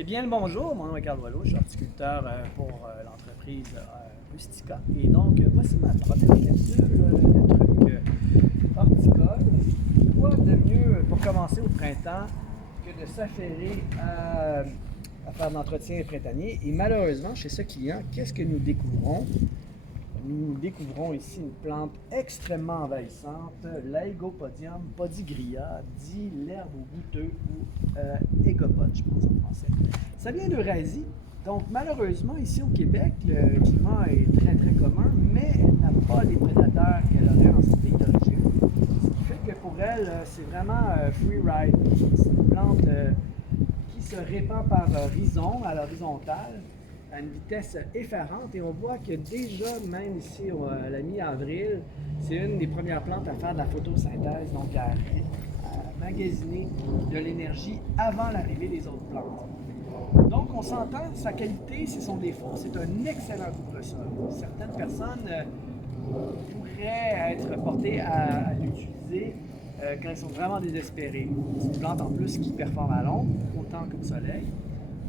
Eh bien, le bonjour, mon nom est Carl Boileau, je suis horticulteur pour l'entreprise Rustica. Et donc, voici ma première capsule de trucs horticoles. Quoi de mieux pour commencer au printemps que de s'affairer à faire de l'entretien printanier? Et malheureusement, chez ce client, qu'est-ce que nous découvrons? Nous découvrons ici une plante extrêmement envahissante, l'Aegopodium podigria, dit l'herbe au goûteux ou égopode, je pense en français. Ça vient d'Eurasie, donc malheureusement ici au Québec, le climat est très très commun, mais elle n'a pas les prédateurs qu'elle aurait dans son pays d'origine. Ce qui fait que pour elle, c'est vraiment free ride. C'est une plante qui se répand par rhizome à l'horizontale à une vitesse effarante et on voit que déjà, même ici à la mi-avril, c'est une des premières plantes à faire de la photosynthèse, donc à magasiner de l'énergie avant l'arrivée des autres plantes. Donc on s'entend, sa qualité, c'est son défaut, c'est un excellent couvre-sol. Certaines personnes pourraient être portées à l'utiliser quand elles sont vraiment désespérées. C'est une plante en plus qui performe à l'ombre, autant qu'au soleil.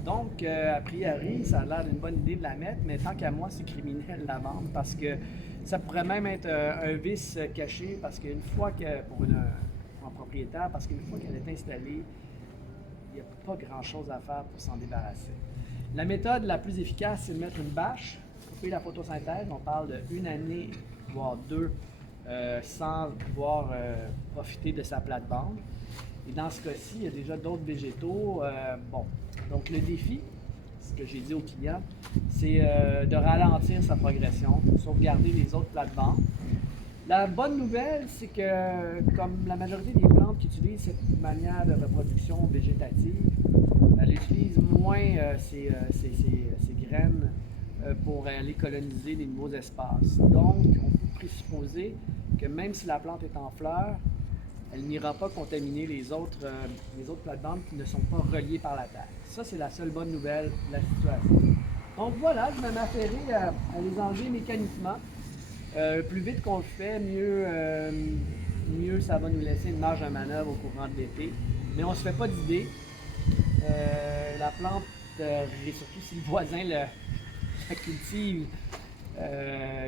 Donc, a priori, ça a l'air d'une bonne idée de la mettre, mais tant qu'à moi, c'est criminel de la vendre parce que ça pourrait même être un vice caché parce qu'une fois que, pour un propriétaire, parce qu'une fois qu'elle est installée, il n'y a pas grand-chose à faire pour s'en débarrasser. La méthode la plus efficace, c'est de mettre une bâche, couper la photosynthèse. On parle d'une année, voire deux, sans pouvoir profiter de sa plate-bande. Et dans ce cas-ci, il y a déjà d'autres végétaux. Donc le défi, ce que j'ai dit au client, c'est de ralentir sa progression, sauvegarder les autres plates-bandes. La bonne nouvelle, c'est que comme la majorité des plantes qui utilisent cette manière de reproduction végétative, elle utilise moins ces graines pour aller coloniser des nouveaux espaces. Donc, on peut présupposer que même si la plante est en fleurs, elle n'ira pas contaminer les autres plates-bandes qui ne sont pas reliées par la terre. Ça, c'est la seule bonne nouvelle de la situation. Donc voilà, je vais m'affairer à les enlever mécaniquement. Plus vite qu'on le fait, mieux ça va nous laisser une marge de manœuvre au courant de l'été. Mais on ne se fait pas d'idée. La plante, et surtout si le voisin la cultive,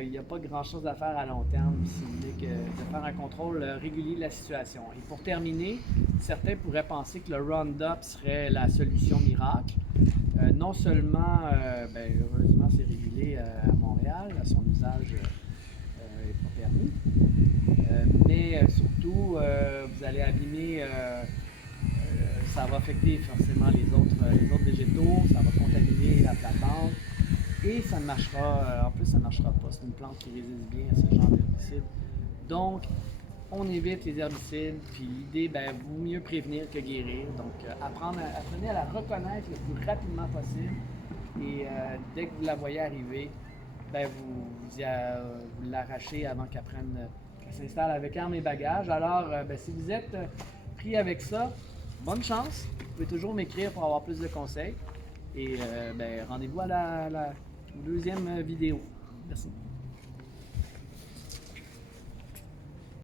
il n'y a pas grand-chose à faire à long terme si vous voulez que de faire un contrôle régulier de la situation. Et pour terminer, certains pourraient penser que le Roundup serait la solution miracle. Non seulement, heureusement, c'est régulé à Montréal, son usage n'est pas permis, mais surtout, vous allez abîmer, ça va affecter forcément les autres végétaux, ça va contaminer la plate-bande. Et ça ne marchera, en plus ça ne marchera pas, c'est une plante qui résiste bien à ce genre d'herbicide. Donc, on évite les herbicides, puis l'idée, vaut mieux prévenir que guérir. Donc, apprenez à la reconnaître le plus rapidement possible. Et dès que vous la voyez arriver, vous l'arrachez avant qu'elle s'installe avec armes et bagages. Alors, si vous êtes pris avec ça, bonne chance. Vous pouvez toujours m'écrire pour avoir plus de conseils. Et rendez-vous à la deuxième vidéo. Merci.